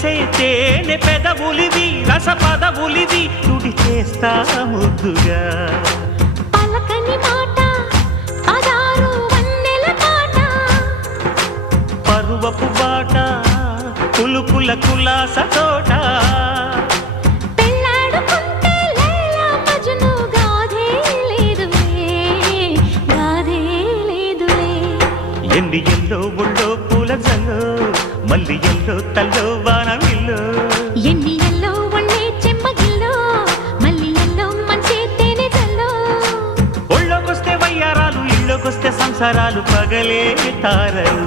మెరిసే తేనె పెదవులివి రస పదవులివి తుడి చేస్తా ముద్దుగా పలకని మాట పదారు వన్నెల పాట పరువపు బాట కులుకుల కులాస తోట పెళ్ళాడుకుంటే లైలా మజ్ను గాథే లేదులే ఎన్ని ఎల్లో ఒళ్ళో పూల జల్లో మల్లి ఎల్లో తల్లో వానవిల్లో ఎన్ని ఎల్లో ఒళ్ళే చెమ్మగిల్లో మల్లి ఎల్లో మంచి తేనె జల్లో ఒళ్ళోకొస్తే వయ్యారాలు ఇళ్ళోకొస్తే సంసారాలు పగలే తారలు